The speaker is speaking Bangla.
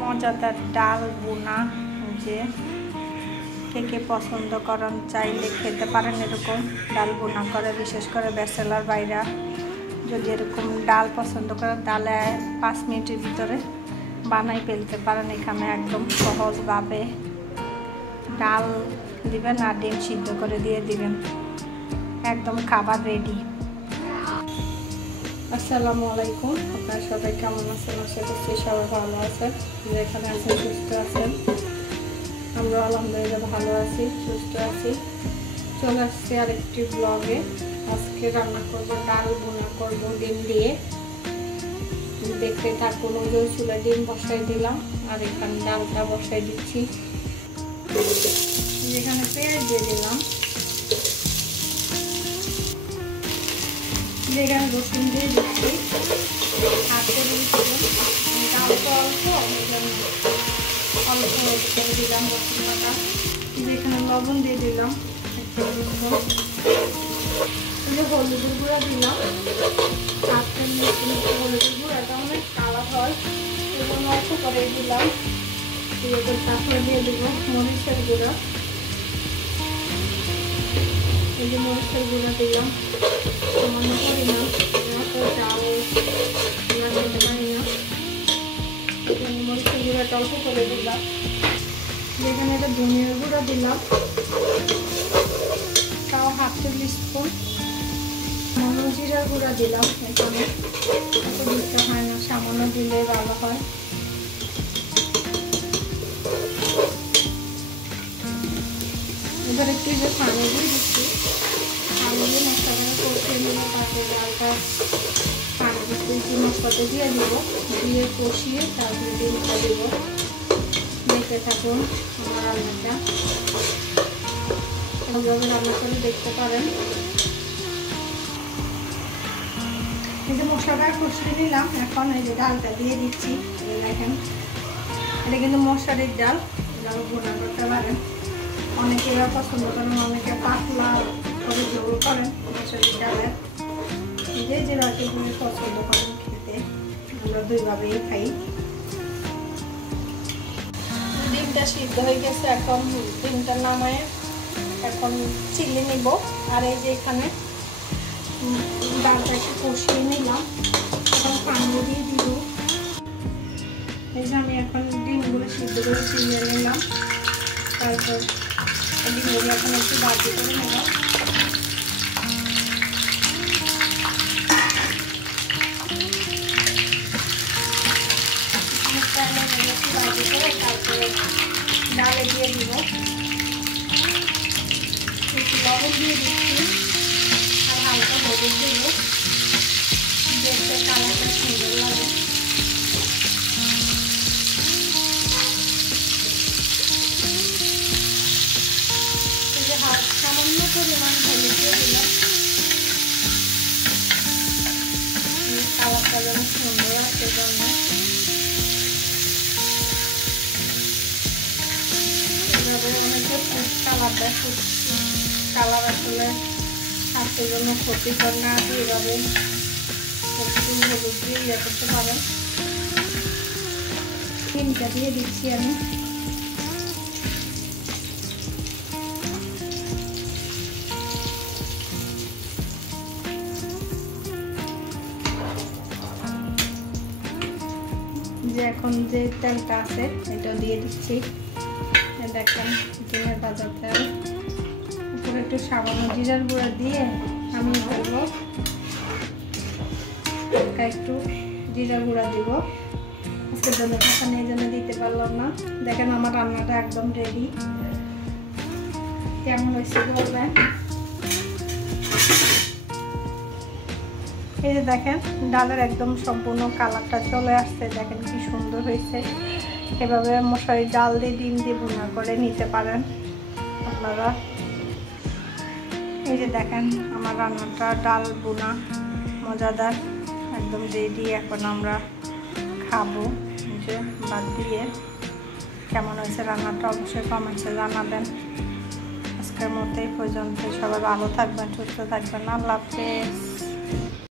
মজাদার ডাল বোনা, যে কে কে পছন্দ করেন চাইলে খেতে পারেন এরকম ডাল বোনা করে। বিশেষ করে ব্যাচেলার বাইরা যদি এরকম ডাল পছন্দ করেন তাহলে 5 মিনিটের ভিতরে বানাই ফেলতে পারেন। এখানে একদম সহজভাবে ডাল দিবেন আর ডিম সিদ্ধ করে দিয়ে দিবেন, একদম খাবার রেডি। আসসালামু আলাইকুম, আপনারা সবাই কেমন আছেন? আশা করছি সবাই ভালো আছেন, যেখানে আছেন সুস্থ আছেন। আমরা আলহামদুলিল্লাহ ভালো আছি, সুস্থ আছি। চলে আসছি আরেকটি ব্লগে। আজকে রান্না করবো ডাল বোনা করবো ডিম দিয়ে। দেখতে থাকুন। ওই চুলা ডিম বসাই দিলাম আর এখানে ডালটা বসাই দিচ্ছি। এখানে পেঁয়াজ দিয়ে দিলাম, এখানে রসুন দিয়ে দিচ্ছি। হাতে ডালটা অল্প অল্প করে দিলাম রসুন বাটা। এখানে লবণ দিয়ে দিলাম, হলুদের গুঁড়া দিলাম। হাতে হলুদের গুঁড়াটা অনেক কালার হয়, এবং অল্প করে দিলাম। তারপরে দিয়ে দেবো মরিচের গুঁড়া। এই যে মরিচের গুঁড়া দিলাম সামান্য পরিমাণ, চাল দিতে পারি না। মরিচের গুঁড়াটা অল্প করে দিলাম। যেখানে একটা ধনিয়ার গুঁড়া দিলাম, তাও হাফ টেবিল স্পুন। জিরার গুঁড়া দিলাম, এখানে এত দিতে হয় না, সামান্য দিলে ভালো হয়। এবার একটু যে পানি দিয়ে দিচ্ছি, পানি দিয়ে মশলাটা কষিয়ে নিয়ে তারপরে ডালটা পানি দিচ্ছি, মশলাটা দিয়ে দেবো, দিয়ে কষিয়ে তারপরে ডিমটা দেবো। দেখতে থাকুন আমার রান্নাটা, এইভাবে রান্না করে দেখতে পারেন। এই যে মশলাটা কষিয়ে নিলাম, এখন এই যে ডালটা দিয়ে দিচ্ছি। দেখেন এটা কিন্তু মশলার ডাল, ডাল বোনা করতে পারেন। অনেকে পছন্দ করেন, অনেকে পাতলা করে ঝোল করেন মশলার ডালের। যে যেভাবে পছন্দ করেন খেতে, আমরা দুইভাবেই খাই। ডিমটা সিদ্ধ হয়ে গেছে, এখন ডিমটা নামায় এখন চিলি নিব। আর এই যে এখানে ডালটা একটু কষিয়ে নিলাম, এখন পানি দিয়ে দিব। এই যে আমি এখন ডিমগুলো সিদ্ধ করে চিলিয়ে নিলাম, তারপর ডিমগুলো এখন একটু বাজি করে নিলাম। বাজি করে তারপরে ডালে দিয়ে দিব, একটু লবণ দিয়ে দিচ্ছি আর হালকা হলুদ দিব, দেখতে কালারটা সুন্দর লাগে। সামান্য পরিমাণ হলুদ দিয়ে দিলাম, কালারটা যেন সুন্দর আসে জন্য। এভাবে অনেকে ফুড কালার দেয়, ফুড কালার আসলে স্বাস্থ্যের জন্য ক্ষতিকর না, এভাবে একটু হলুদ দিয়ে ইয়ে করতে পারেন। ডিমটা দিয়ে দিচ্ছি আমি। যে এখন যে তেলটা আছে এটা দিয়ে দিচ্ছি, দেখেন ডিমের ভাজা তেল। উপরে একটু সামান্য জিরার গুঁড়া দিয়ে আমি বলবো একটু জিরা গুঁড়া দিব। আজকের জন্য টাকা নেই জন্য দিতে পারলাম না। দেখেন আমার রান্নাটা একদম রেডি। কেমন হয়েছে বলবেন। এই যে দেখেন ডালের একদম সম্পূর্ণ কালারটা চলে আসছে, দেখেন কি সুন্দর হয়েছে। এভাবে মশারির ডাল দিয়ে ডিম দিয়ে বোনা করে নিতে পারেন আপনারা। এই যে দেখেন আমার রান্নাটা ডাল বোনা মজাদার একদম রেডি। এখন আমরা খাবো। যে বাদ দিয়ে কেমন হয়েছে রান্নাটা অবশ্যই কমেন্টসে জানাবেন। আজকের মতো এই পর্যন্ত, সবাই ভালো থাকবেন, সুস্থ থাকবেন। আল্লাহ হাফেজ।